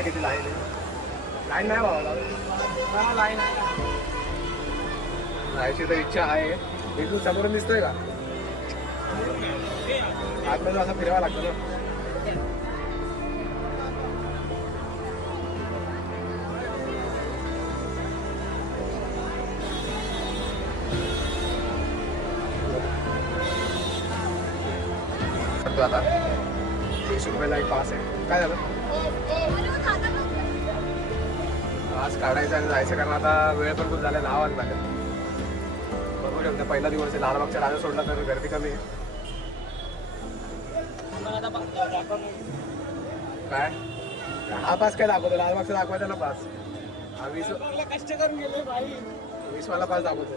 बघा किती लाईन आहे. लाईन नाही बाबा, लाईन जायची तर इच्छा आहे. इथून समोरून दिसतोय का? आतमध्ये असं फिरावं लागतं ना. आता 30 रुपयाला एक पास आहे. काय झालं पास काढायचं आणि जायचं, कारण आता वेळ पण खूप झाला. नाव आलं माझ्या बघू शकता. पहिला दिवस आहे. लालबागच्या राजा सोडला तर गर्दी कमी आहे. काय हा पास काय दाखवतो? लालबागचा दाखवायचा ना पास. हा 20 वाला पास दाखवतो.